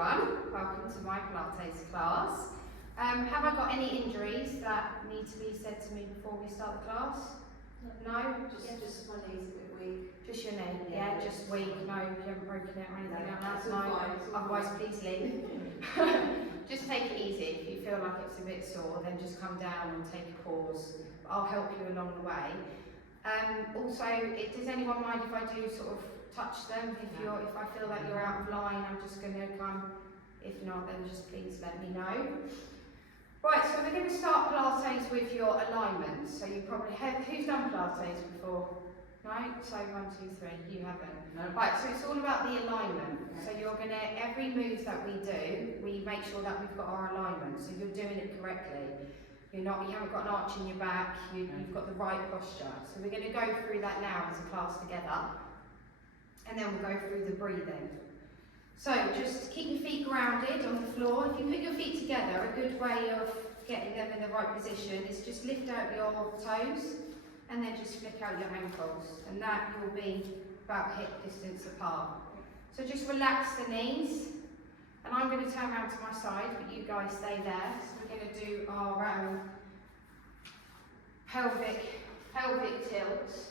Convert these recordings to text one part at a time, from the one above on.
everyone, welcome to my Pilates class. Have I got any injuries that need to be said to me before we start the class? No? Just my knee's a bit weak. Just your knee? Yeah, just weak, no, you haven't broken it or anything like that? It's all fine, it's all Otherwise fine. please leave. Just take it easy. If you feel like it's a bit sore, then just come down and take a pause. I'll help you along the way. Also, does anyone mind if I do sort of touch them? If I feel like you're out of line, I'm just going to come. If not, then just please let me know. Right, so we're going to start Pilates with your alignment. So you probably have, who's done Pilates before? No? So 1, 2, 3, you haven't. No. Right, so it's all about the alignment. So you're going to, every move that we do, we make sure that we've got our alignment. So you're doing it correctly. You haven't got an arch in your back, you've got the right posture. So we're going to go through that now as a class together. And then we'll go through the breathing. So just keep your feet grounded on the floor. If you put your feet together, a good way of getting them in the right position is just lift out your toes and then just flick out your ankles. And that will be about hip distance apart. So just relax the knees. And I'm going to turn around to my side, but you guys stay there. So we're going to do our pelvic tilts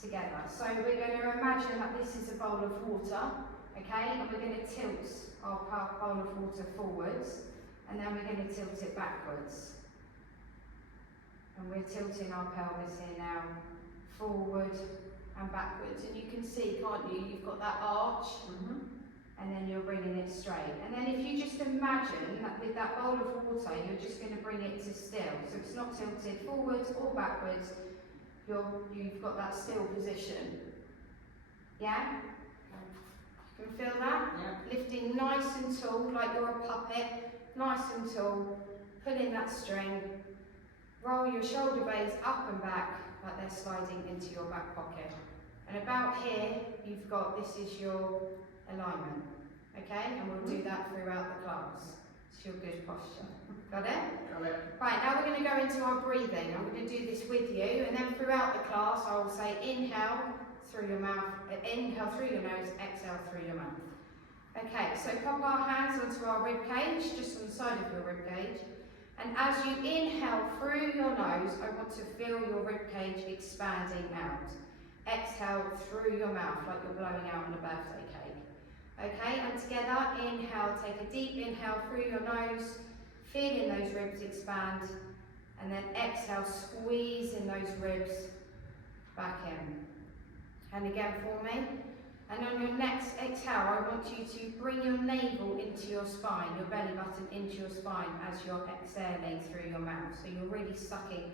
together. So we're going to imagine that this is a bowl of water, okay? And we're going to tilt our bowl of water forwards, and then we're going to tilt it backwards. And we're tilting our pelvis here now, forward and backwards. And you can see, can't you? You've got that arch. And then you're bringing it straight. And then if you just imagine that with that bowl of water, you're just going to bring it to still. So it's not tilted forwards or backwards. You've got that still position. Yeah? You can feel that? Yeah. Lifting nice and tall, like you're a puppet. Nice and tall. Pulling that string. Roll your shoulder blades up and back, like they're sliding into your back pocket. And about here, you've got, this is your alignment, okay? And we'll do that throughout the class. It's your good posture. Got it? Got it. Right, now we're going to go into our breathing. I'm going to do this with you, and then throughout the class, I will say inhale through your mouth, inhale through your nose, exhale through your mouth. Okay, so pop our hands onto our rib cage, just on the side of your rib cage. And as you inhale through your nose, I want to feel your rib cage expanding out. Exhale through your mouth, like you're blowing out on a birthday cake. Okay, and together, inhale, take a deep inhale through your nose, feeling those ribs expand, and then exhale, squeezing those ribs back in. And again for me. And on your next exhale, I want you to bring your navel into your spine, your belly button into your spine as you're exhaling through your mouth. So you're really sucking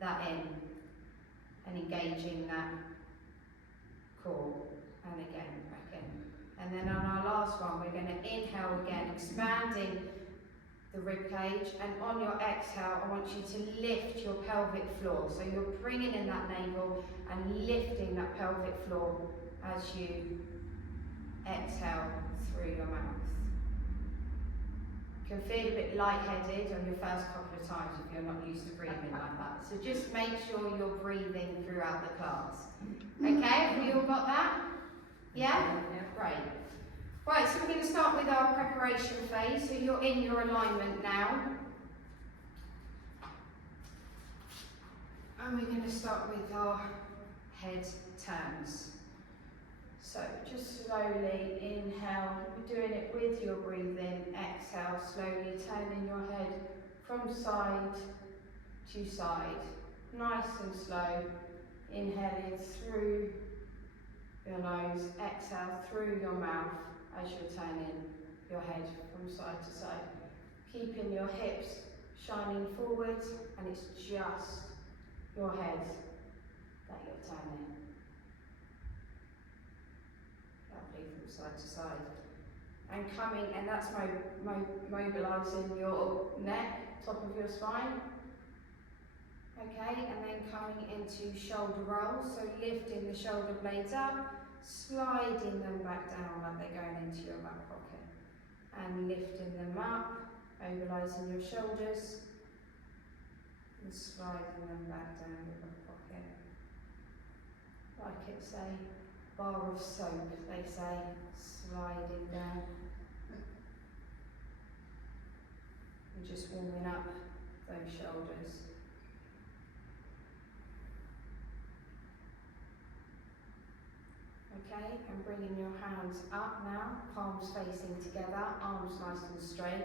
that in and engaging that core. And again, back in. And then on our last one, we're going to inhale again, expanding the rib cage. And on your exhale, I want you to lift your pelvic floor. So you're bringing in that navel and lifting that pelvic floor as you exhale through your mouth. You can feel a bit lightheaded on your first couple of times if you're not used to breathing like that. So just make sure you're breathing throughout the class. Okay, have we all got that? Yeah? Yeah. Great. Right, so we're going to start with our preparation phase. So you're in your alignment now. And we're going to start with our head turns. So just slowly inhale, we're doing it with your breathing. Exhale, slowly turning your head from side to side. Nice and slow. Inhaling through your nose, exhale through your mouth as you're turning your head from side to side. Keeping your hips shining forward, and it's just your head that you're turning. Lovely, from side to side. And coming, and that's mobilising your neck, top of your spine. Okay, and then coming into shoulder rolls, so lifting the shoulder blades up, sliding them back down like they're going into your back pocket, and lifting them up, mobilising your shoulders, and sliding them back down your back pocket. Like it's a bar of soap, they say, sliding down. Okay, and bringing your hands up now, palms facing together, arms nice and straight,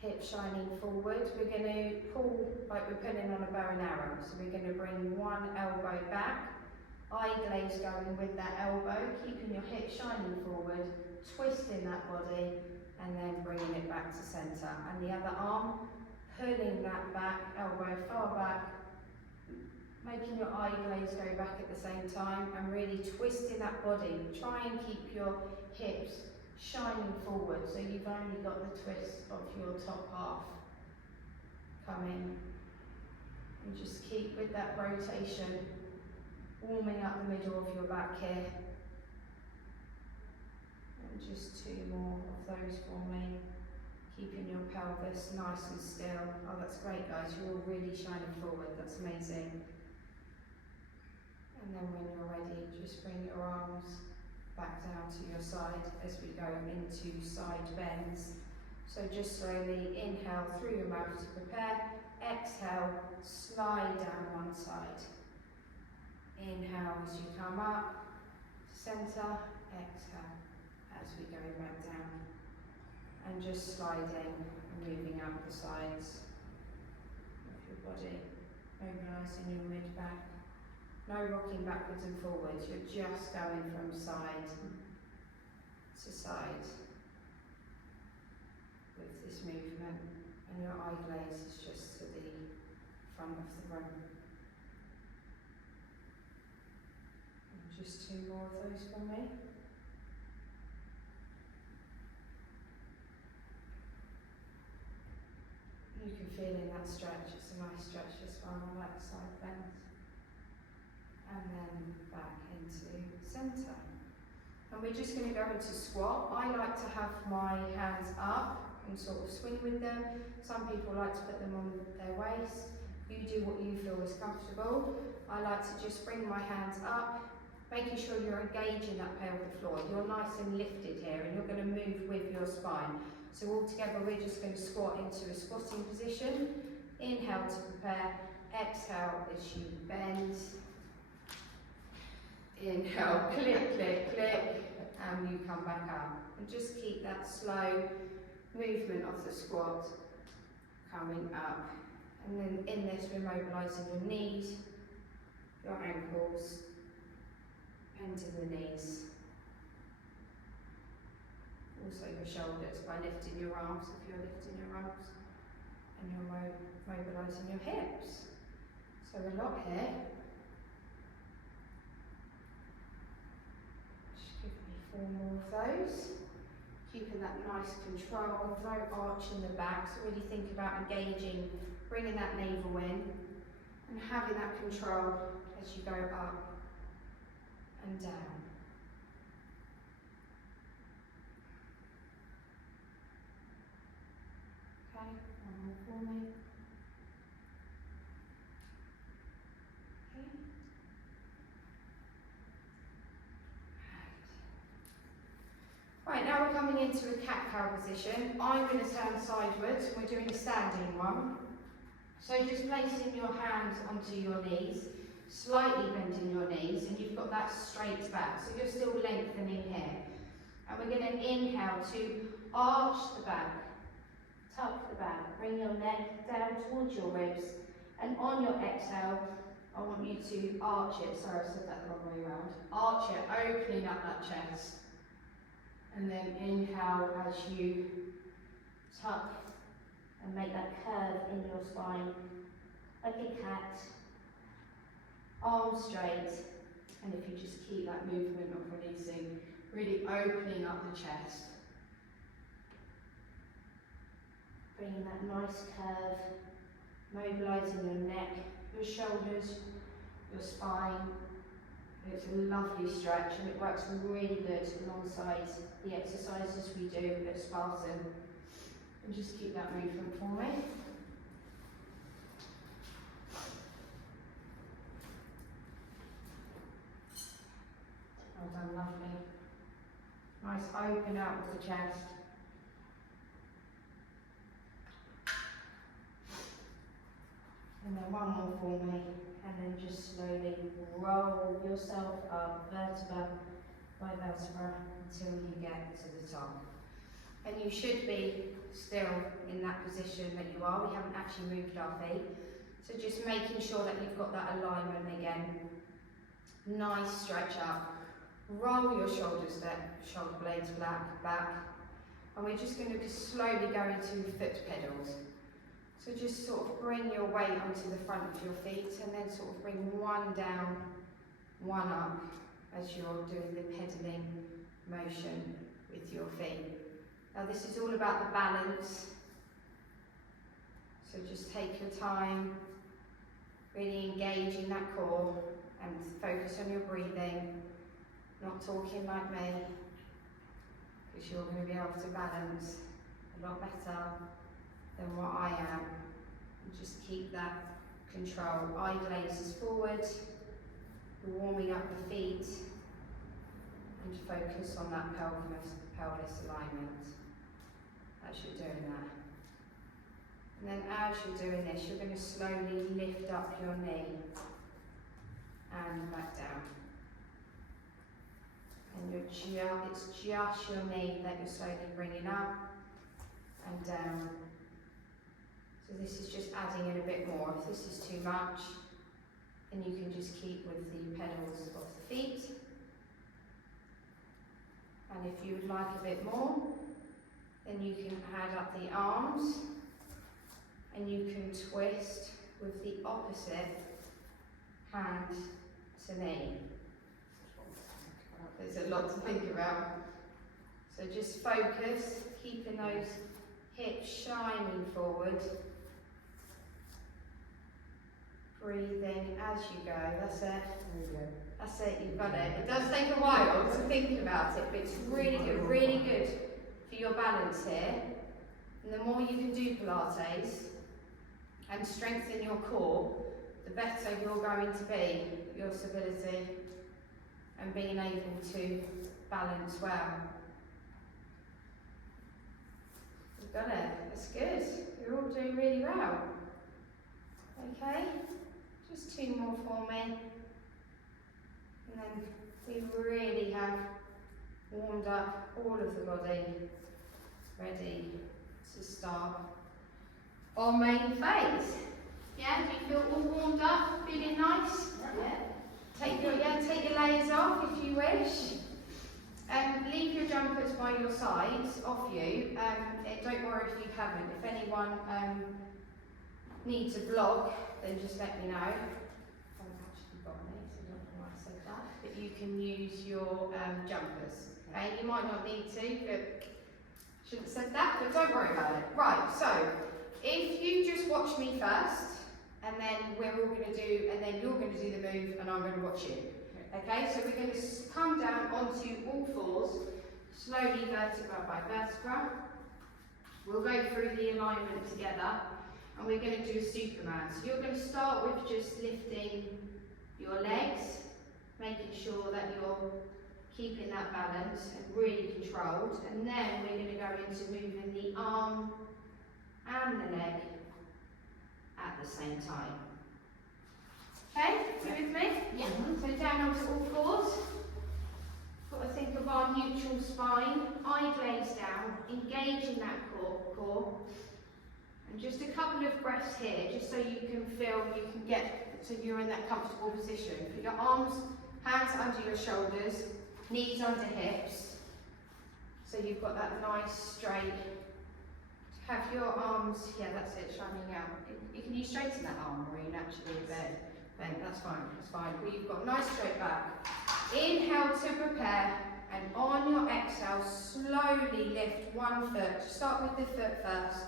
hips shining forward. We're going to pull like we're pulling on a bow and arrow. So we're going to bring one elbow back, eye glaze going with that elbow, keeping your hips shining forward, twisting that body, and then bringing it back to centre. And the other arm, pulling that back, elbow far back, making your eye glaze go back at the same time, and really twisting that body. Try and keep your hips shining forward, so you've only got the twist of your top half coming. And just keep with that rotation, warming up the middle of your back here. And just 2 more of those for me. Keeping your pelvis nice and still. Oh, that's great, guys. You're all really shining forward. That's amazing. And then when you're ready, just bring your arms back down to your side as we go into side bends. So just slowly inhale through your mouth to prepare. Exhale, slide down one side. Inhale as you come up, centre, exhale as we go back down. And just sliding and moving up the sides of your body, mobilising your mid-back. No rocking backwards and forwards, you're just going from side to side with this movement, and your eye glaze is just to the front of the room. And just 2 more of those for me. You can feel in that stretch, it's a nice stretch as well, I like the side bends. And then back into centre. And we're just going to go into squat. I like to have my hands up and sort of swing with them. Some people like to put them on their waist. You do what you feel is comfortable. I like to just bring my hands up, making sure you're engaging that pelvic floor. You're nice and lifted here, and you're going to move with your spine. So all together we're just going to squat into a squatting position. Inhale to prepare. Exhale as you bend. Inhale, click, click, click, and you come back up. And just keep that slow movement of the squat coming up. And then in this, we're mobilising your knees, your ankles, into the knees. Also your shoulders by lifting your arms, if you're lifting your arms. And you're mobilising your hips. So a lot here. Give me 4 more of those. Keeping that nice control, no arch in the back. So really think about engaging, bringing that navel in, and having that control as you go up and down. Okay, 1 more for me. Right, now we're coming into a cat-cow position. I'm going to turn sideways. We're doing a standing one. So just placing your hands onto your knees, slightly bending your knees, and you've got that straight back. So you're still lengthening here. And we're going to inhale to arch the back, tuck the back, bring your neck down towards your ribs, and on your exhale, I want you to arch it. Sorry, I said that the wrong way around. Arch it, opening up that chest. And then inhale as you tuck and make that curve in your spine, like a cat. Arms straight, and if you just keep that movement of releasing, really opening up the chest. Bringing that nice curve, mobilising your neck, your shoulders, your spine. It's a lovely stretch, and it works really good alongside the exercises we do at Spartan. And just keep that movement for me. Well done, lovely. Nice open out of the chest. And then 1 more for me. And then just slowly roll yourself up, vertebra by vertebra until you get to the top. And you should be still in that position that you are. We haven't actually moved our feet. So just making sure that you've got that alignment again. Nice stretch up. Roll your shoulders down, shoulder blades back. And we're just going to slowly go into foot pedals. So just sort of bring your weight onto the front of your feet and then sort of bring one down, one up as you're doing the pedaling motion with your feet. Now this is all about the balance. So just take your time, really engage in that core and focus on your breathing, not talking like me, because you're going to be able to balance a lot better than what I am. And just keep that control. Eye gazes forward, you're warming up the feet, and focus on that pelvis alignment as you're doing that. And then as you're doing this, you're going to slowly lift up your knee and back down. And it's just your knee that you're slowly bringing up and down. So this is just adding in a bit more. If this is too much, then you can just keep with the pedals of the feet. And if you would like a bit more, then you can add up the arms and you can twist with the opposite hand to knee. There's a lot to think about. So just focus, keeping those hips shining forward. Breathing as you go, that's it. There you go. That's it, you've got it. It does take a while to think about it, but it's really good for your balance here. And the more you can do Pilates and strengthen your core, the better you're going to be, your stability and being able to balance well. You've got it, that's good. You're all doing really well. Okay, just two more for me. And then we really have warmed up all of the body, ready to start our main phase. Yeah, do you feel all warmed up, feeling nice? Yeah. Take your layers off if you wish. Leave your jumpers by your sides, off you. Don't worry if you haven't. If anyone needs a block, then just let me know. I haven't actually got any, so I don't know why I said that. But you can use your jumpers. Okay, you might not need to, but shouldn't have said that, but don't worry about it. Right, so if you just watch me first, and then we're all going to do, and then you're going to do the move, and I'm going to watch you. Okay, so we're going to come down onto all fours, slowly vertebra by vertebra. We'll go through the alignment together, and we're going to do Superman. So you're going to start with just lifting your legs, making sure that you're keeping that balance and really controlled. And then we're going to go into moving the arm and the leg at the same time. Okay, you with me? Yeah. So down onto all fours. Got to think of our neutral spine, eye glaze down, engaging that core. And just a couple of breaths here, just so you can feel, you can get, so you're in that comfortable position. Put your arms, hands under your shoulders, knees under hips. So you've got that nice straight. Have your arms, yeah, that's it, shining out. Can you straighten that arm, or are you naturally bent? That's fine, that's fine. Well, you've got nice straight back. Inhale to prepare, and on your exhale, slowly lift one foot. Start with the foot first.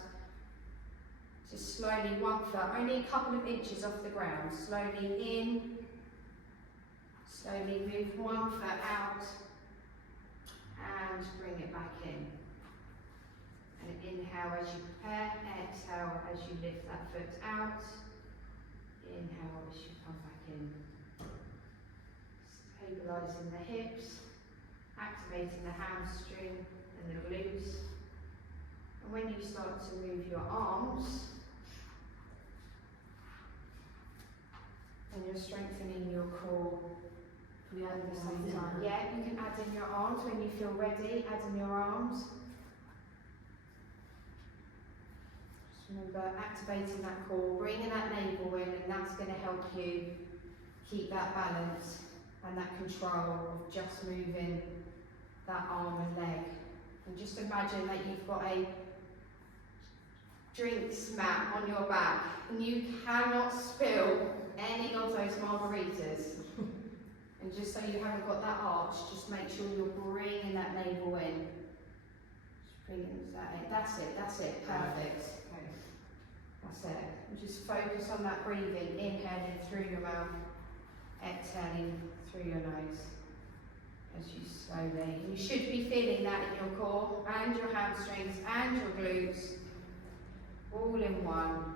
Just slowly one foot, only a couple of inches off the ground. Slowly in, slowly move one foot out, and bring it back in. And inhale as you prepare, exhale as you lift that foot out. Inhale as you come back in. Stabilising the hips, activating the hamstring and the glutes. And when you start to move your arms, and you're strengthening your core Yeah, at the same time. Yeah, you can add in your arms when you feel ready, add in your arms. Just remember activating that core, bringing that navel in, and that's going to help you keep that balance and that control of just moving that arm and leg. And just imagine that you've got a drinks mat on your back and you cannot spill any of those margaritas. And just so you haven't got that arch, just make sure you're bringing that navel in. Just bringing that in. That's it, perfect. That's it. And just focus on that breathing, inhaling through your mouth, exhaling through your nose. As you slowly, you should be feeling that in your core and your hamstrings and your glutes, all in one.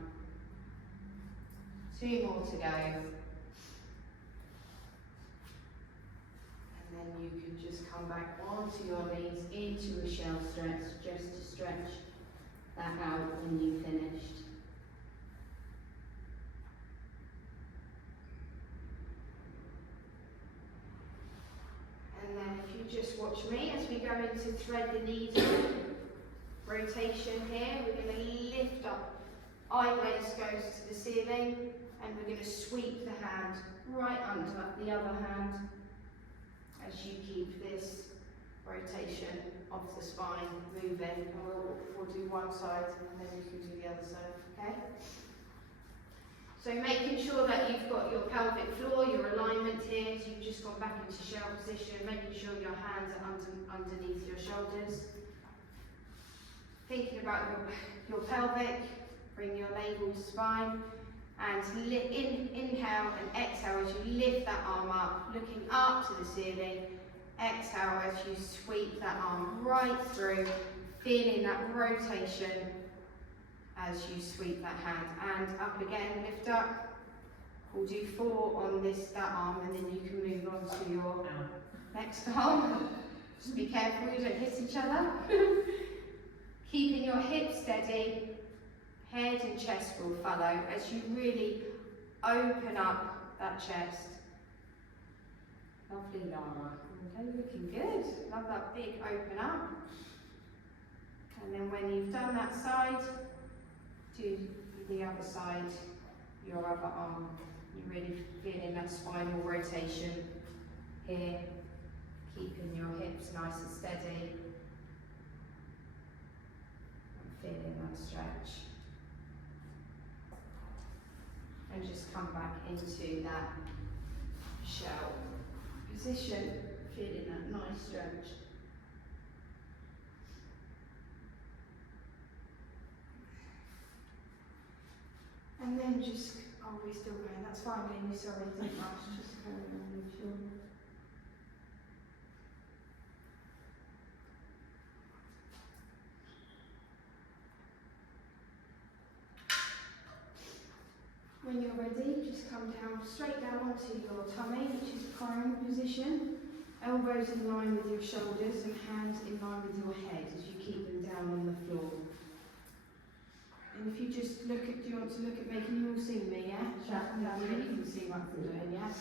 2 more to go. And then you can just come back onto your knees into a shell stretch, just to stretch that out when you've finished. And then if you just watch me as we go into thread the needle, rotation here, we're going to lift up, eye gaze goes to the ceiling, and we're going to sweep the hand right under the other hand as you keep this rotation of the spine moving. And we'll do one side and then you can do the other side, okay? So making sure that you've got your pelvic floor, your alignment here, so you've just gone back into shell position, making sure your hands are underneath your shoulders. Thinking about your pelvic, bring your navel to spine, and inhale and exhale as you lift that arm up, looking up to the ceiling. Exhale as you sweep that arm right through, feeling that rotation as you sweep that hand. And up again, lift up. We'll do 4 on that arm, and then you can move on to your next arm. Just be careful you don't hit each other. Keeping your hips steady, head and chest will follow as you really open up that chest. Lovely, Lara. Okay, looking good. Love that big open up. And then when you've done that side, do the other side, your other arm. You're really feeling that spinal rotation here, keeping your hips nice and steady. Feeling that stretch. And just come back into that shell position, feeling that nice stretch. And then just, oh, we're still going, that's fine, Amy, sorry, don't rush, just carry on with your. When you're ready, just come down, straight down onto your tummy, which is prone position. Elbows in line with your shoulders and hands in line with your head as you keep them down on the floor. And if you just look at, do you want to look at making you all see me, yeah? Yeah, you can see what I'm doing, yeah?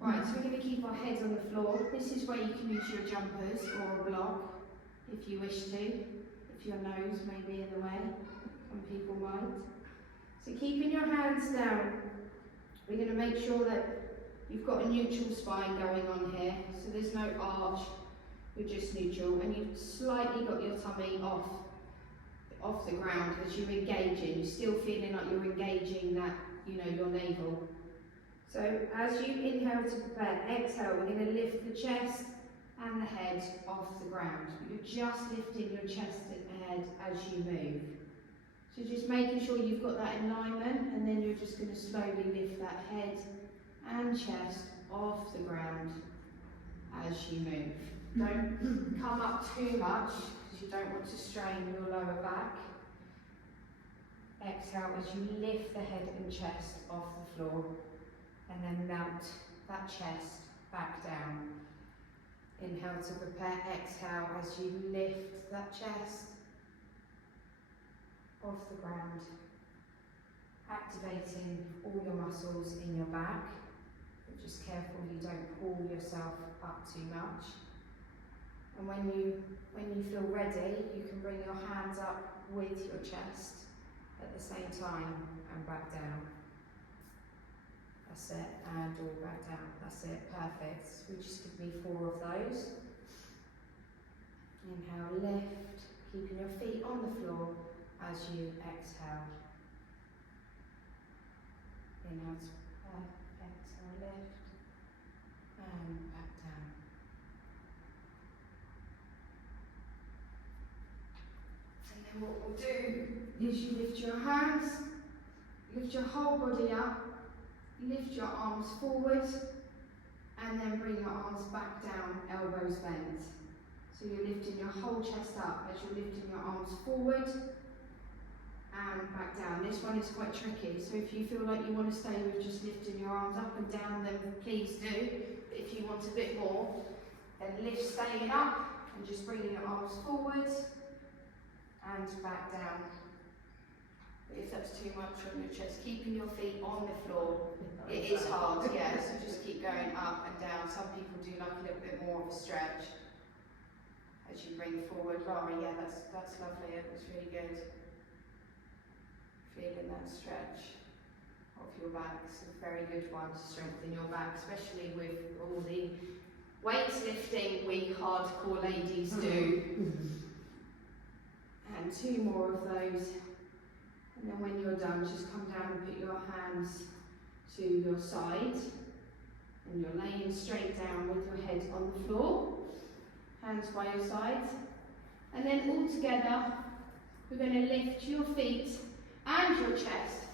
Right, so we're going to keep our heads on the floor. This is where you can use your jumpers or a block, if you wish to. If your nose may be in the way, some people might. So keeping your hands down, we're going to make sure that you've got a neutral spine going on here. So there's no arch, you're just neutral. And you've slightly got your tummy off the ground as you're engaging. You're still feeling like you're engaging that, your navel. So as you inhale to prepare, exhale, we're going to lift the chest and the head off the ground. You're just lifting your chest and head as you move. So just making sure you've got that alignment, and then you're just going to slowly lift that head and chest off the ground as you move. Don't come up too much because you don't want to strain your lower back. Exhale as you lift the head and chest off the floor, and then melt that chest back down. Inhale to prepare, exhale as you lift that chest off the ground, activating all your muscles in your back, just careful you don't pull yourself up too much. And when you feel ready, you can bring your hands up with your chest at the same time and back down. That's it, and all back down. That's it, perfect. So just give me 4 of those. Inhale, lift, keeping your feet on the floor as you exhale. Inhale, exhale, lift, and back down. And then what we'll do is you lift your hands, lift your whole body up, lift your arms forward, and then bring your arms back down, elbows bent. So you're lifting your whole chest up as you're lifting your arms forward and back down. This one is quite tricky, so if you feel like you want to stay with just lifting your arms up and down, then please do. But if you want a bit more, then lift staying up and just bringing your arms forward and back down. But if that's too much on your chest, keeping your feet on the floor, it is hard, yeah, so just keep going up and down. Some people do like a little bit more of a stretch as you bring forward. Lara, yeah, that's lovely, it was really good. Feeling that stretch of your back, it's a very good one to strengthen your back, especially with all the weightlifting we hardcore ladies do. And 2 more of those. And then when you're done, just come down and put your hands to your side. And you're laying straight down with your head on the floor. Hands by your sides. And then all together, we're going to lift your feet and your chest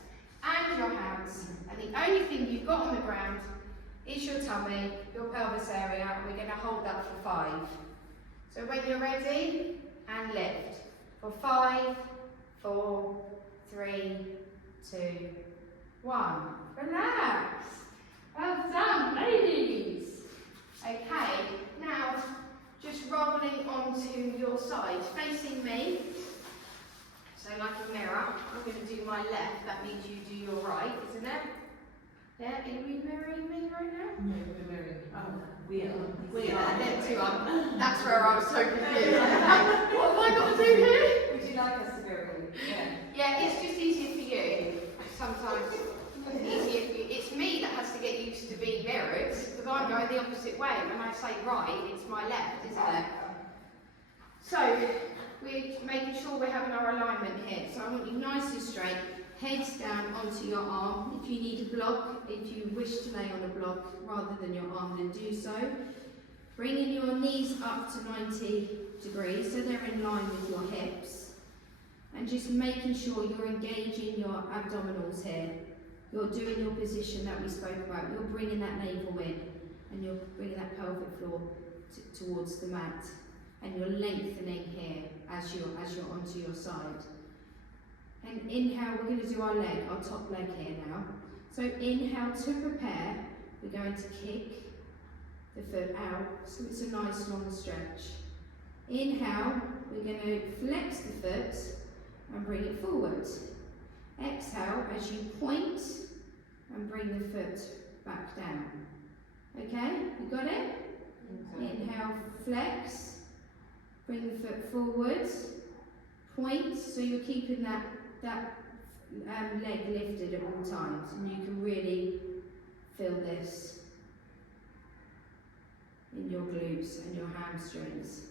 and your hands. And the only thing you've got on the ground is your tummy, your pelvis area. And we're going to hold that for 5. So when you're ready, and lift. For 5, 4, 3, 2, 1. Relax. Well done, ladies. Okay, now just rolling onto your side, facing me. So like a mirror, I'm going to do my left. That means you do your right, isn't it? Yeah, are we mirroring me right now? No, we're mirroring. Oh, we are. We are, them 2 are. That's where I was so confused. What have I got to do here? Would you like us to mirror you? Yeah. Yeah, it's just easier for you. Sometimes it's easier for you. It's me that has to get used to being mirrored, because I'm going the opposite way. When I say right, it's my left, isn't it? So, we're making sure we're having our alignment here. So I want you nice and straight, head down onto your arm. If you need a block, if you wish to lay on a block rather than your arm, then do so. Bringing your knees up to 90 degrees, so they're in line with your hips. And just making sure you're engaging your abdominals here. You're doing your position that we spoke about. You're bringing that navel in, and you're bringing that pelvic floor towards the mat. And you're lengthening here as you're onto your side. And inhale, we're going to do our top leg here now. So inhale to prepare, we're going to kick the foot out, so it's a nice long stretch. Inhale, we're going to flex the foot and bring it forward. Exhale as you point and bring the foot back down. Okay, you got it? Inhale, flex, bring the foot forward, point, so you're keeping that leg lifted at all times, and you can really feel this in your glutes and your hamstrings.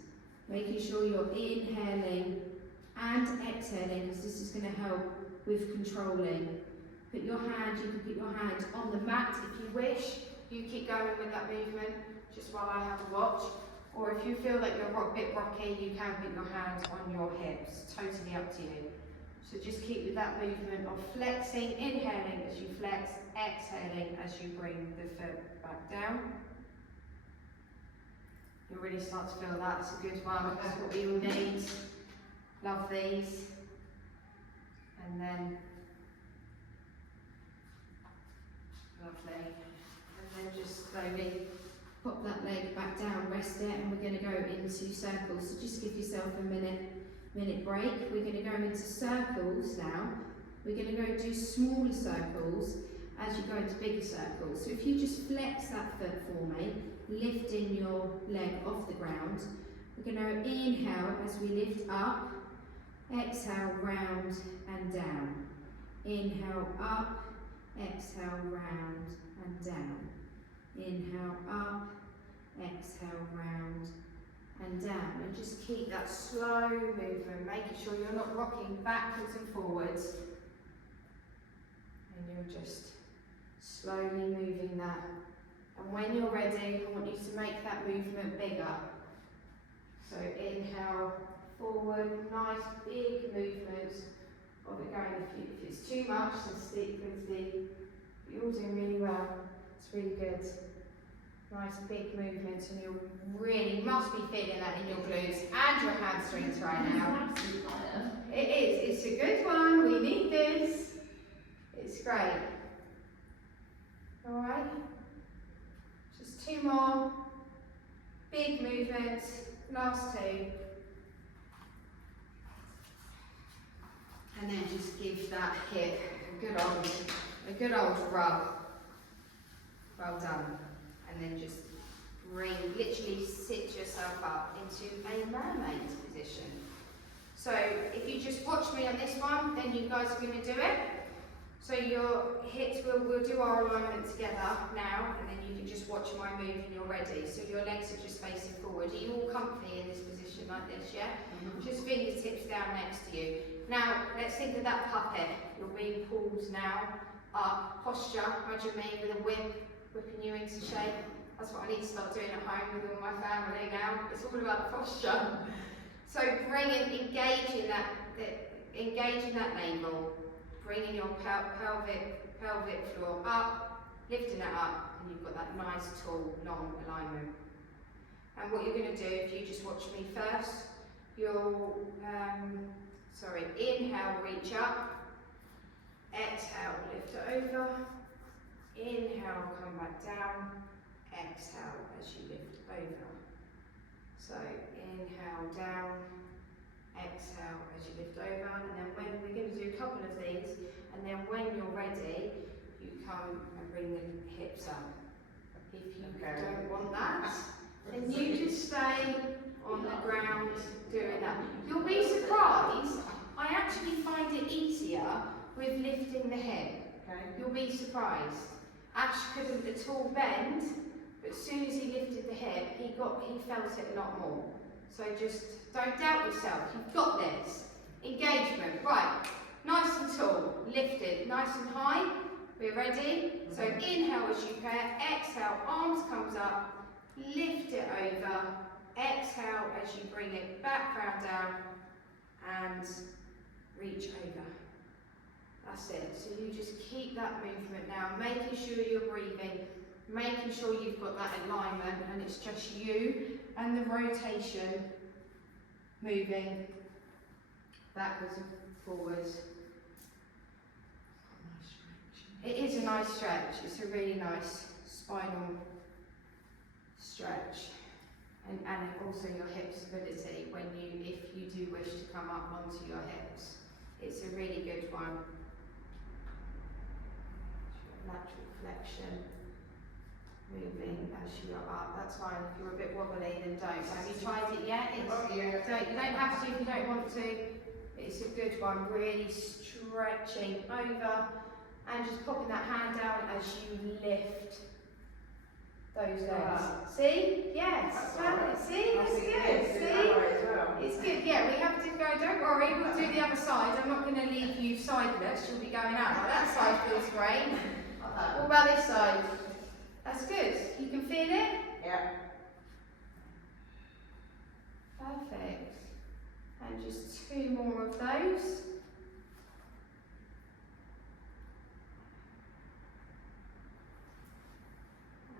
Making sure you're inhaling and exhaling, because this is going to help with controlling. You can put your hand on the mat if you wish. You keep going with that movement just while I have a watch. Or if you feel like you're a bit rocky, you can put your hand on your hips. Totally up to you. So just keep with that movement of flexing, inhaling as you flex, exhaling as you bring the foot back down. You'll really start to feel that's a good one. That's what we all need. Love these. And then, lovely. And then just slowly pop that leg back down, rest it, and we're going to go into circles. So just give yourself a minute break. We're going to go into circles now. We're going to go do smaller circles, as you go into bigger circles. So if you just flex that foot for me, lifting your leg off the ground, we're going to inhale as we lift up, exhale round and down. Inhale up, exhale round and down. Inhale up, exhale round and down. And just keep that slow movement, making sure you're not rocking backwards and forwards. And you're just slowly moving that. And when you're ready, I want you to make that movement bigger. So inhale, forward, nice big movements of it going. If it's too much, then stick with the, you're all doing really well. It's really good. Nice big movements, and you really must be feeling that in your glutes and your hamstrings right now. It is, it's a good one, we need this. It's great. Alright, just two more big movements, last two. And then just give that hip a good old rub. Well done. And then just literally sit yourself up into a mermaid position. So if you just watch me on this one, then you guys are going to do it. So your hips, we'll do our alignment together now, and then you can just watch my move and you're ready. So your legs are just facing forward. Are you all comfy in this position like this, yeah? Just fingertips down next to you. Now, let's think of that puppet. You're being pulled now up. Posture, imagine me with a whipping you into shape. That's what I need to start doing at home with all my family now. It's all about the posture. So engaging that navel, bringing your pelvic floor up, lifting it up, and you've got that nice, tall, long alignment. And what you're going to do, if you just watch me first, you'll, inhale, reach up, exhale, lift it over, inhale, come back down, exhale as you lift over. So inhale down, exhale as you lift over, and then when we're going to do a couple of these, and then when you're ready, you come and bring the hips up. If you don't want that, then you just stay on the ground doing that. You'll be surprised, I actually find it easier with lifting the hip. Okay. You'll be surprised. Ash couldn't at all bend, but as soon as he lifted the hip, he felt it a lot more. So just don't doubt yourself, you've got this. Engagement, right, nice and tall, lifted, nice and high. We're ready? So inhale as you care, exhale, arms comes up, lift it over, exhale as you bring it back round down, and reach over. That's it. So you just keep that movement now, making sure you're breathing, making sure you've got that alignment, and it's just you and the rotation moving backwards and forwards. It is a nice stretch. It's a really nice spinal stretch, and also your hip stability if you do wish to come up onto your hips. It's a really good one. Lateral flexion, moving as you are up. That's fine. If you're a bit wobbly, then don't. Have you tried it yet? You don't have to if you don't want to. It's a good one. Really stretching over and just popping that hand down as you lift those legs. See? Yes. Right. See? That's good. See? It's good. Yeah, we have to go. Don't worry. We'll do the other side. I'm not going to leave you sideless. You'll be going out. That side feels great. What about this side? That's good. You can feel it? Yeah. Perfect. And just two more of those.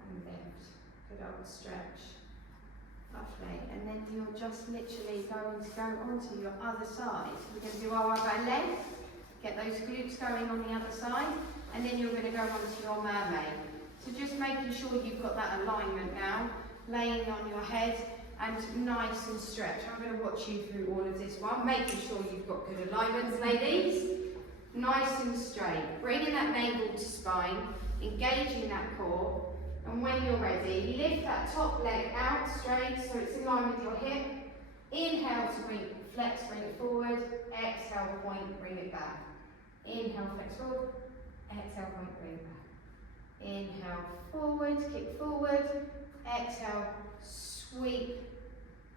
And lift. Good old stretch. Lovely. And then you're just literally going to go onto your other side. We're going to do our other leg. Get those glutes going on the other side. And then you're going to go onto your mermaid. So just making sure you've got that alignment now, laying on your head and nice and stretched. I'm going to watch you through all of this one, making sure you've got good alignment, ladies. nice and straight. Bringing that navel to spine, engaging that core. And when you're ready, lift that top leg out straight so it's in line with your hip. Inhale to flex, bring it forward. Exhale, point, bring it back. Inhale, flex forward. Exhale, point, bring it back. Inhale, forward, kick forward. Exhale, sweep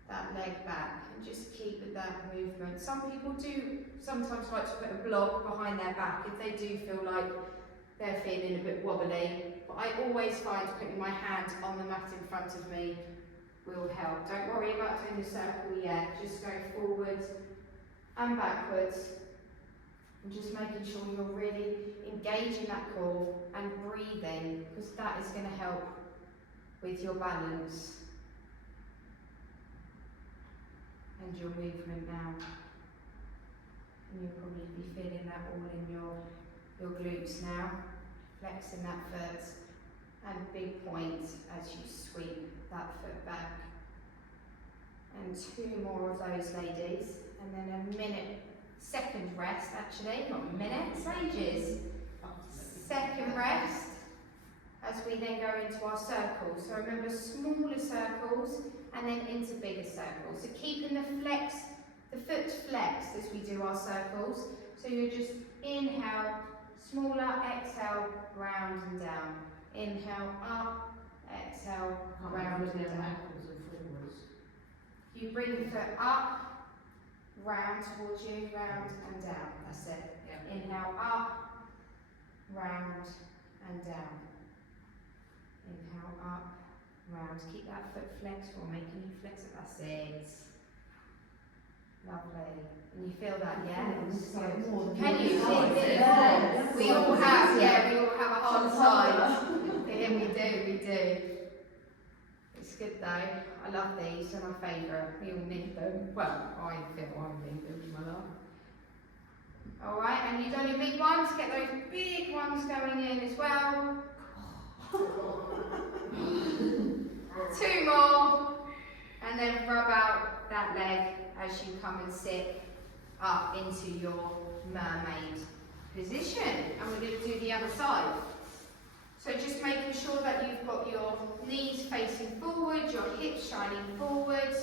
that leg back. And just keep with that movement. Some people do sometimes like to put a block behind their back if they do feel like they're feeling a bit wobbly. But I always find putting my hand on the mat in front of me will help. Don't worry about doing the circle yet. Just go forwards and backwards. And just making sure you're really engaging that core and breathing, because that is going to help with your balance and your movement now. And you'll probably be feeling that all in your glutes now. Flexing that foot and big point as you sweep that foot back. And 2 more of those, ladies, and then a minute, second rest actually, not minutes, ages. Second rest as we then go into our circles. So remember, smaller circles and then into bigger circles. So keeping the foot flexed as we do our circles. So you're just inhale, smaller, exhale, round and down. Inhale, up, exhale, round and down. You bring the foot up, round towards you, round and down. That's it. Yeah. Inhale, up, round and down. Inhale, up, round. Keep that foot flexed or making you flex it. That's it. Lovely. And you feel that, yeah? Can you feel it? Yes. We all have, yeah, we all have a hard side. Yeah, we do. It's good though. I love these, they're my favourite. We all need them. Well, I feel I need them, my love. Alright, and you've done your big ones, get those big ones going in as well. 2 more, and then rub out that leg as you come and sit up into your mermaid position. And we're going to do the other side. So just making sure that you've got your knees facing forward, your hips shining forward,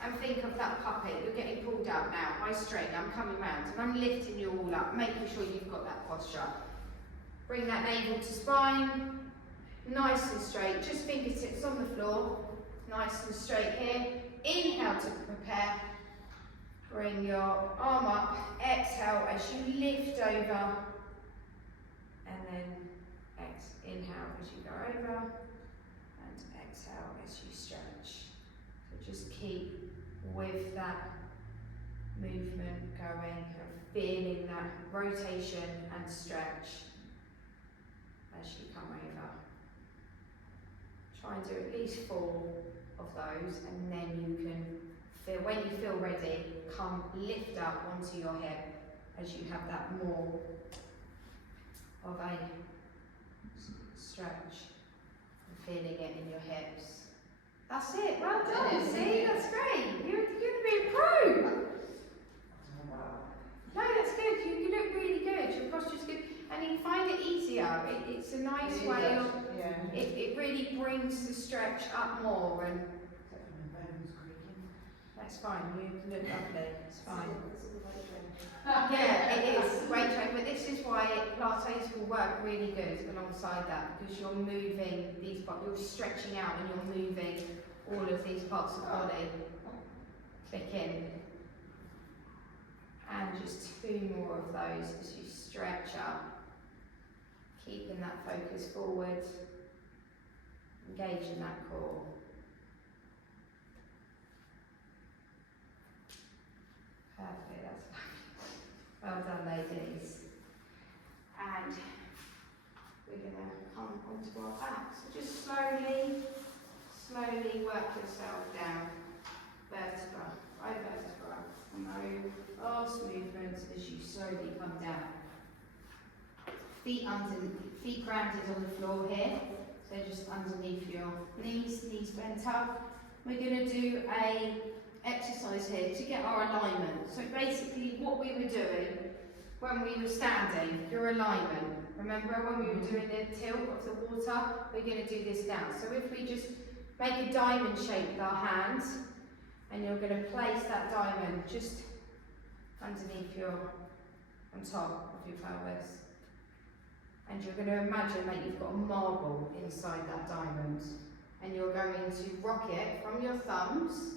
and think of that puppet. You're getting pulled up now. I straighten, I'm coming round, and I'm lifting you all up, making sure you've got that posture. Bring that navel to spine, nice and straight, just fingertips on the floor, nice and straight here. Inhale to prepare. Bring your arm up, exhale as you lift over, and then inhale as you go over, and exhale as you stretch. So just keep with that movement going and feeling that rotation and stretch as you come over. Try and do at least 4 of those, and then you can feel, when you feel ready, come lift up onto your hip as you have that more of a stretch and feeling it in your hips. That's it, well done, see, that's great. You're going to be a pro. No, that's good, you look really good, your posture's good, and you find it easier. It's a nice way of, it really brings the stretch up more, and that's fine, you look lovely, it's fine. Yeah, it is weight training, but this is why Pilates will work really good alongside that, because you're moving these parts, you're stretching out and you're moving all of these parts of the body. Click in. And just 2 more of those as you stretch up, keeping that focus forward, engaging that core. Perfect, that's well done, ladies. And we're going to come onto our back. So just slowly work yourself down. Vertebra by vertebra. No fast movements as you slowly come down. Feet grounded on the floor here. So just underneath your knees bent up. We're going to do a exercise here to get our alignment. So basically what we were doing when we were standing, your alignment. Remember when we were doing the tilt of the water? We're going to do this now. So if we just make a diamond shape with our hands, and you're going to place that diamond just underneath on top of your pelvis. And you're going to imagine that you've got a marble inside that diamond. And you're going to rock it from your thumbs,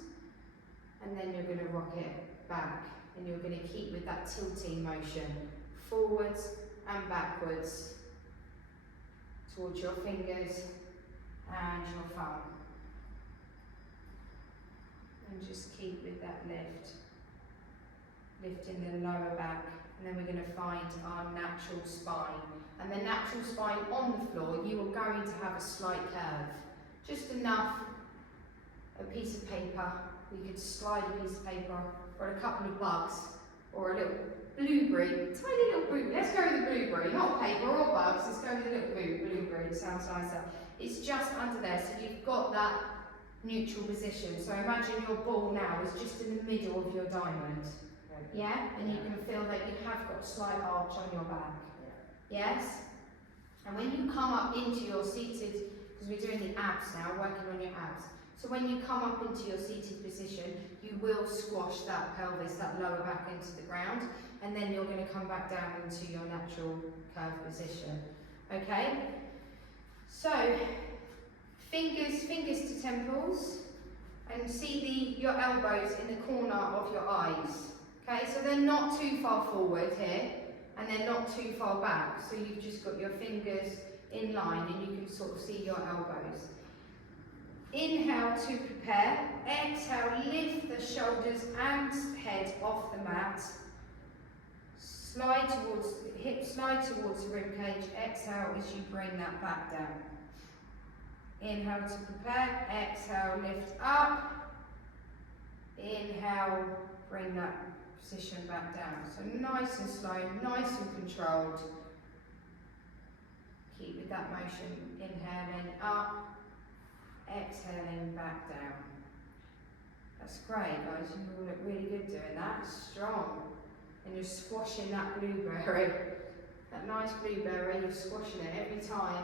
and then you're going to rock it back. And you're going to keep with that tilting motion, forwards and backwards, towards your fingers and your thumb. And just keep with that lift, lifting the lower back. And then we're going to find our natural spine. And the natural spine on the floor, you are going to have a slight curve. Just enough, a piece of paper. You could slide a piece of paper, or a couple of bugs, or a little blueberry, tiny little blueberry. Let's go with the blueberry, not paper or bugs. Let's go with a little blueberry. It sounds nicer. It's just under there, so you've got that neutral position. So imagine your ball now is just in the middle of your diamond. Yeah? And you can feel that you have got a slight arch on your back. Yes? And when you come up into your seated, because we're doing the abs now, working on your abs. So when you come up into your seated position, you will squash that pelvis, that lower back into the ground, and then you're going to come back down into your natural curved position. Okay? So, fingers to temples, and see your elbows in the corner of your eyes. Okay, so they're not too far forward here, and they're not too far back. So you've just got your fingers in line, and you can sort of see your elbows. Inhale to prepare. Exhale, lift the shoulders and head off the mat. Slide towards the hips, slide towards the rib cage. Exhale as you bring that back down. Inhale to prepare. Exhale, lift up. Inhale, bring that position back down. So nice and slow, nice and controlled. Keep with that motion. Inhaling up. Exhaling back down. That's great, guys. You all look really good doing that. Strong. And you're squashing that blueberry. That nice blueberry, you're squashing it every time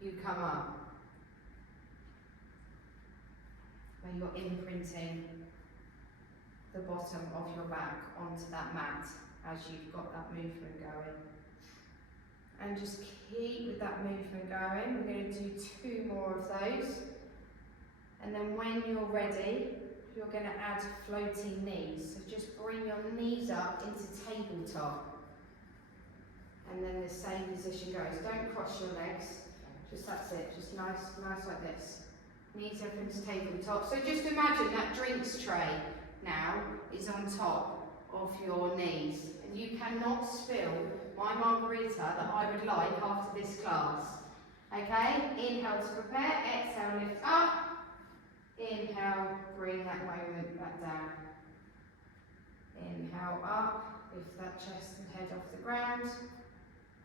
you come up. Where you're imprinting the bottom of your back onto that mat as you've got that movement going. And just keep with that movement going. We're going to do 2 more of those. And then when you're ready, you're going to add floating knees. So just bring your knees up into tabletop. And then the same position goes. Don't cross your legs. Just that's it. Just nice like this. Knees up into tabletop. So just imagine that drinks tray now is on top of your knees. And you cannot spill my margarita that I would like after this class. Okay? Inhale to prepare. Exhale, lift up. Inhale, bring that moment back down. Inhale up, lift that chest and head off the ground.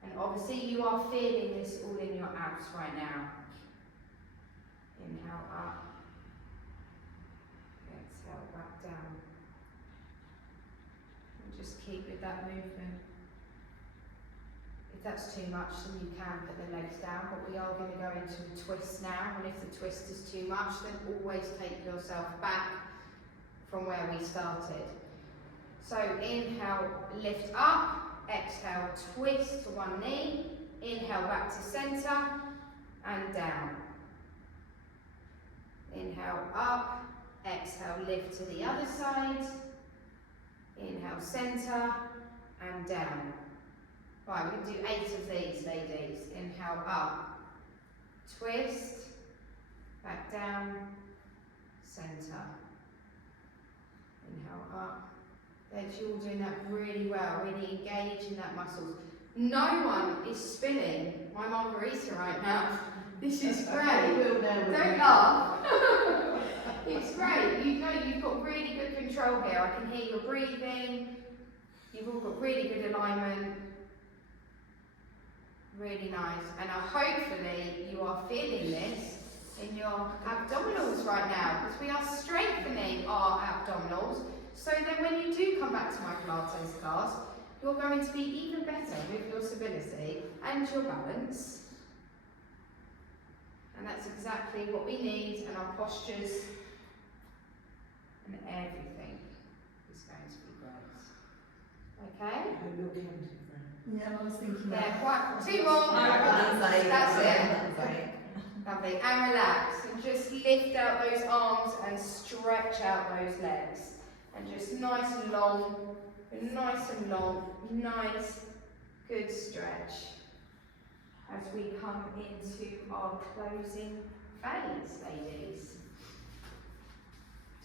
And obviously you are feeling this all in your abs right now. Inhale up. Exhale back down. And just keep with that movement. If that's too much, then you can put the legs down, but we are going to go into a twist now, and if the twist is too much, then always take yourself back from where we started. So inhale, lift up, exhale, twist to one knee, inhale back to centre, and down. Inhale up, exhale, lift to the other side, inhale, centre, and down. Right, we're going to do 8 of these, ladies. Inhale up, twist, back down, centre. Inhale up. You're all doing that really well, really engaging that muscles. No one is spilling my margarita right now. This is great. Don't laugh. It's great. You know you've got really good control here. I can hear your breathing. You've all got really good alignment. Really nice. And hopefully you are feeling this in your abdominals right now, because we are strengthening our abdominals. So then when you do come back to my Pilates class, you're going to be even better with your stability and your balance. And that's exactly what we need, and our postures and everything is going to be great. Okay? Yeah, I was thinking Yeah, that. quite. 2 more. That's it. Lovely. And relax. And just lift out those arms and stretch out those legs. And just nice and long. Nice and long. Nice, good stretch. As we come into our closing phase, ladies.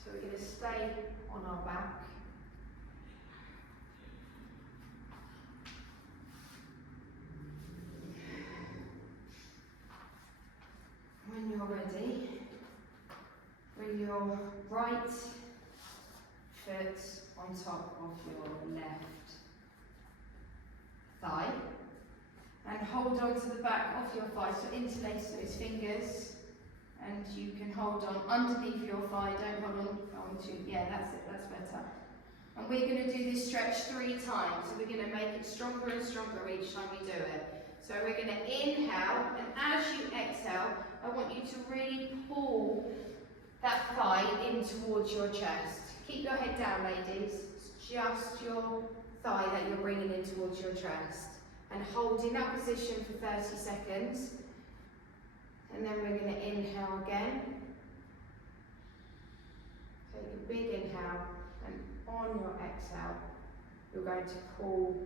So we're going to stay on our back. When you're ready, bring your right foot on top of your left thigh and hold on to the back of your thigh, so interlace those fingers, and you can hold on underneath your thigh, don't hold on to, yeah, that's it, that's better. And we're going to do this stretch 3 times, so we're going to make it stronger and stronger each time we do it. So we're going to inhale, and as you exhale, I want you to really pull that thigh in towards your chest. Keep your head down, ladies. It's just your thigh that you're bringing in towards your chest. And hold in that position for 30 seconds. And then we're going to inhale again. Take a big inhale, and on your exhale, you're going to pull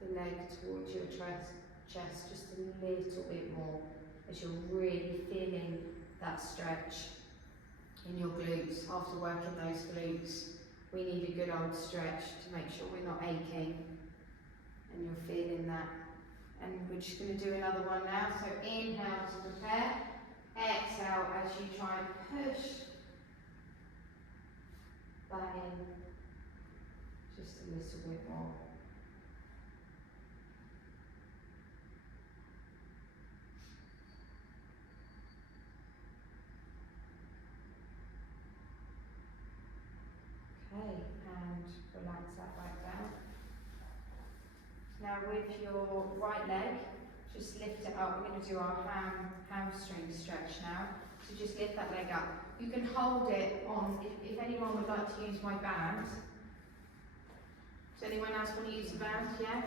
the leg towards your chest just a little bit more, as you're really feeling that stretch in your glutes. After working those glutes, we need a good old stretch to make sure we're not aching, and you're feeling that. And we're just going to do another one now. So inhale to prepare, exhale as you try and push that in just a little bit more. Okay, and relax that back down. Now with your right leg, just lift it up. We're going to do our hamstring stretch now. So just lift that leg up. You can hold it on, if anyone would like to use my band. Does anyone else want to use the band? Yeah?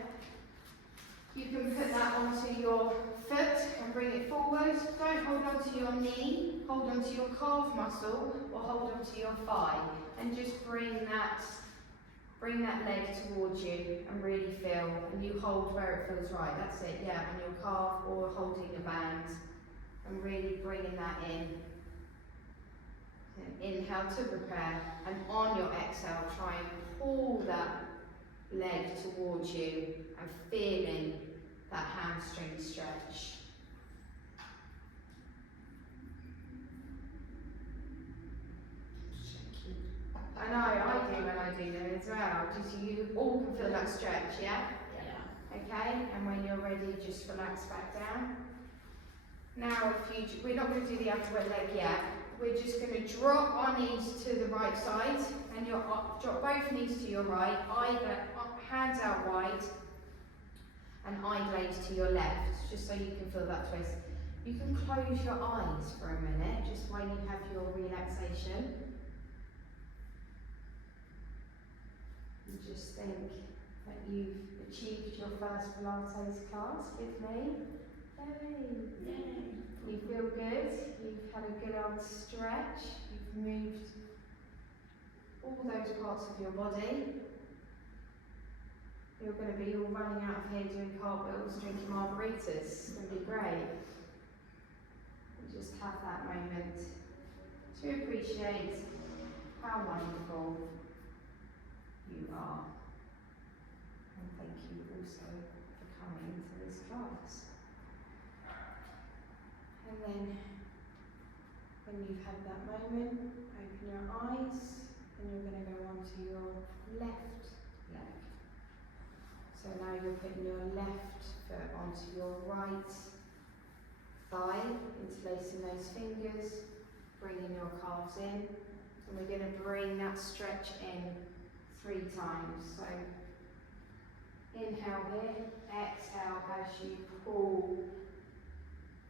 You can put that onto your foot and bring it forward. Don't hold onto your knee, hold onto your calf muscle, or hold onto your thigh. And just bring that leg towards you and really feel, and you hold where it feels right. That's it, yeah, on your calf or holding the band, and really bringing that in. And inhale to prepare, and on your exhale, try and pull that leg towards you and feeling that hamstring stretch. I know, I do when I do them as well. Just you all can feel that stretch, yeah? Yeah. Okay, and when you're ready, just relax back down. Now, we're not going to do the upper leg yet. We're just going to drop our knees to the right side, and drop both knees to your right, hands out wide, and eye glaze to your left, just so you can feel that twist. You can close your eyes for a minute, just while you have your relaxation. And just think that you've achieved your first Pilates class with me. Yay! Yay! You feel good, you've had a good old stretch, you've moved all those parts of your body. You're going to be all running out of here doing cartwheels, drinking margaritas. It's going to be great. And just have that moment to appreciate how wonderful you are. And thank you also for coming to this class. And then, when you've had that moment, open your eyes, and you're going to go on to your left leg. So now you're putting your left foot onto your right thigh, interlacing those fingers, bringing your calves in, and we're going to bring that stretch in 3 times. So inhale here, exhale as you pull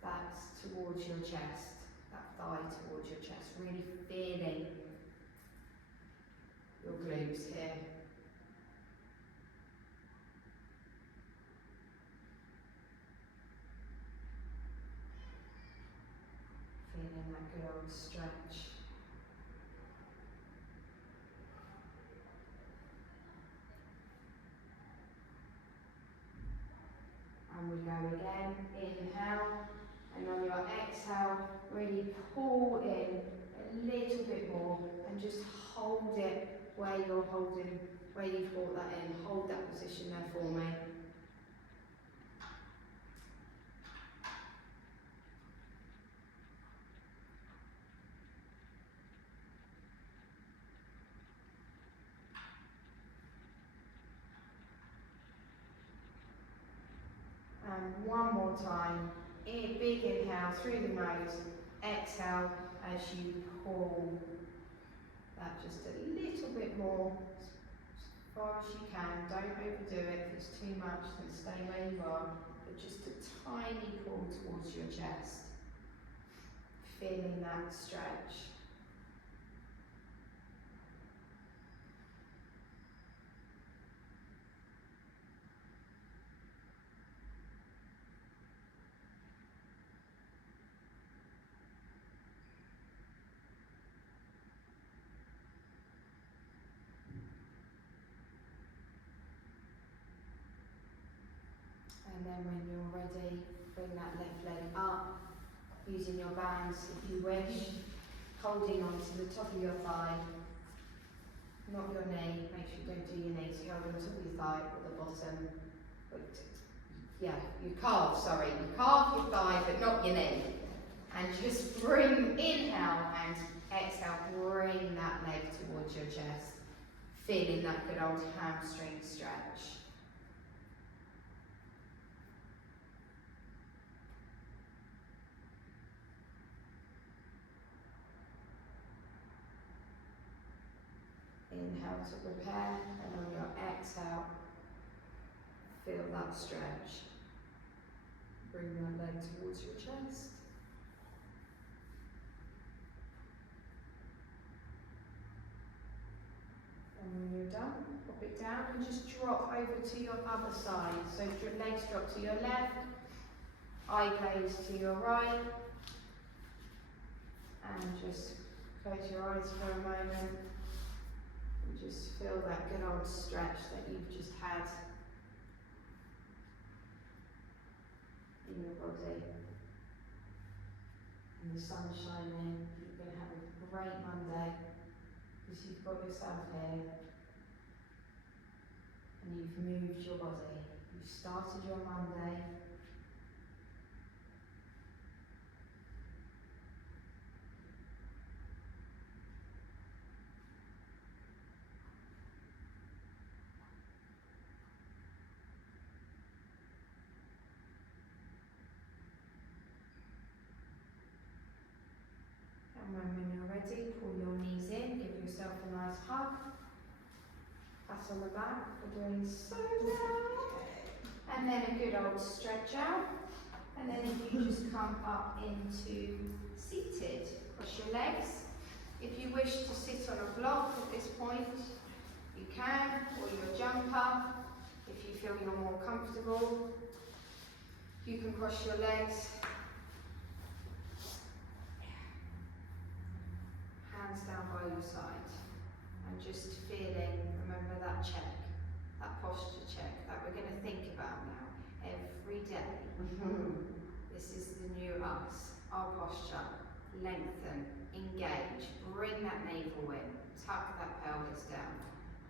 that towards your chest, that thigh towards your chest, really feeling your glutes here. Feeling that good old stretch. And we go again, inhale, and on your exhale, really pull in a little bit more and just hold it where you're holding, where you've brought that in. Hold that position there for me. And one more time, big inhale through the nose, exhale as you pull that just a little bit more, as far as you can. Don't overdo it. If it's too much, then stay where you are, but just a tiny pull towards your chest, feeling that stretch. And then when you're ready, bring that left leg up, using your bands if you wish, holding on to the top of your thigh, not your knee. Make sure you don't do your knee, so you hold on the top of your thigh or the bottom. Yeah, you calf, sorry. You calf your thigh, but not your knee. And just bring, inhale and exhale, bring that leg towards your chest, feeling that good old hamstring stretch. Inhale to prepare, and on your exhale, feel that stretch. Bring that leg towards your chest. And when you're done, pop it down and just drop over to your other side. So legs drop to your left, eye gaze to your right, and just close your eyes for a moment. Just feel that good old stretch that you've just had in your body. And the sun's shining, you're going to have a great Monday because you've got yourself here and you've moved your body. You've started your Monday. And when you're ready, pull your knees in, give yourself a nice hug, pat on the back for doing so well, and then a good old stretch out, and then if you just come up into seated, cross your legs. If you wish to sit on a block at this point, you can, or your jumper, if you feel you're more comfortable. You can cross your legs, hands down by your side, and just feeling, remember that check, that posture check that we're going to think about now every day. This is the new us, our posture. Lengthen, engage, bring that navel in, tuck that pelvis down,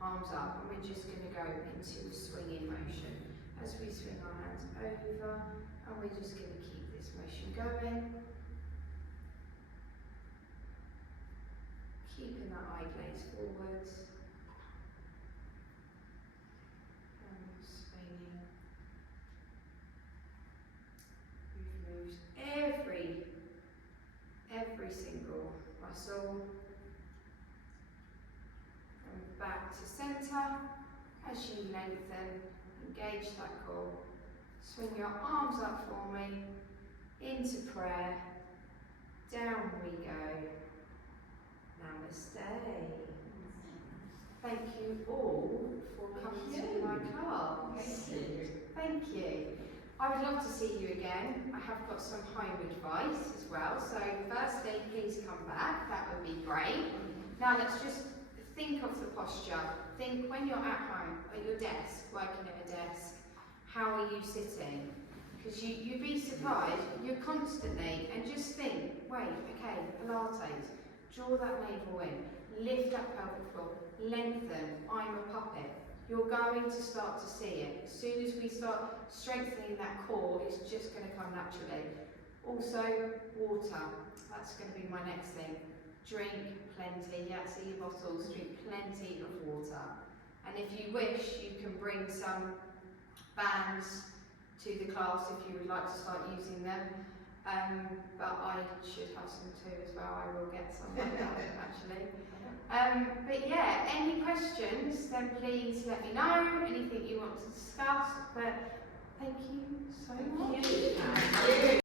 arms up, and we're just going to go into a swinging motion as we swing our hands over, and we're just going to keep this motion going. Keeping that eye gaze forwards. And swinging. We've moved every single muscle. And back to center. As you lengthen, engage that core. Swing your arms up for me, into prayer, down we go. Namaste. Thank you all for coming to my class. Thank you. I would love to see you again. I have got some home advice as well. So firstly, please come back. That would be great. Now let's just think of the posture. Think when you're at home, at your desk, working at a desk, how are you sitting? Because you'd be surprised, you're constantly, and just think, wait, okay, Pilates, draw that navel in, lift that pelvic floor, lengthen, I'm a puppet. You're going to start to see it. As soon as we start strengthening that core, it's just going to come naturally. Also, water. That's going to be my next thing. Drink plenty. Yeah, see your bottles. Drink plenty of water. And if you wish, you can bring some bands to the class if you would like to start using them. But I should have some too as well. I will get some like that actually. But yeah, any questions, then please let me know. Anything you want to discuss. But thank you so much.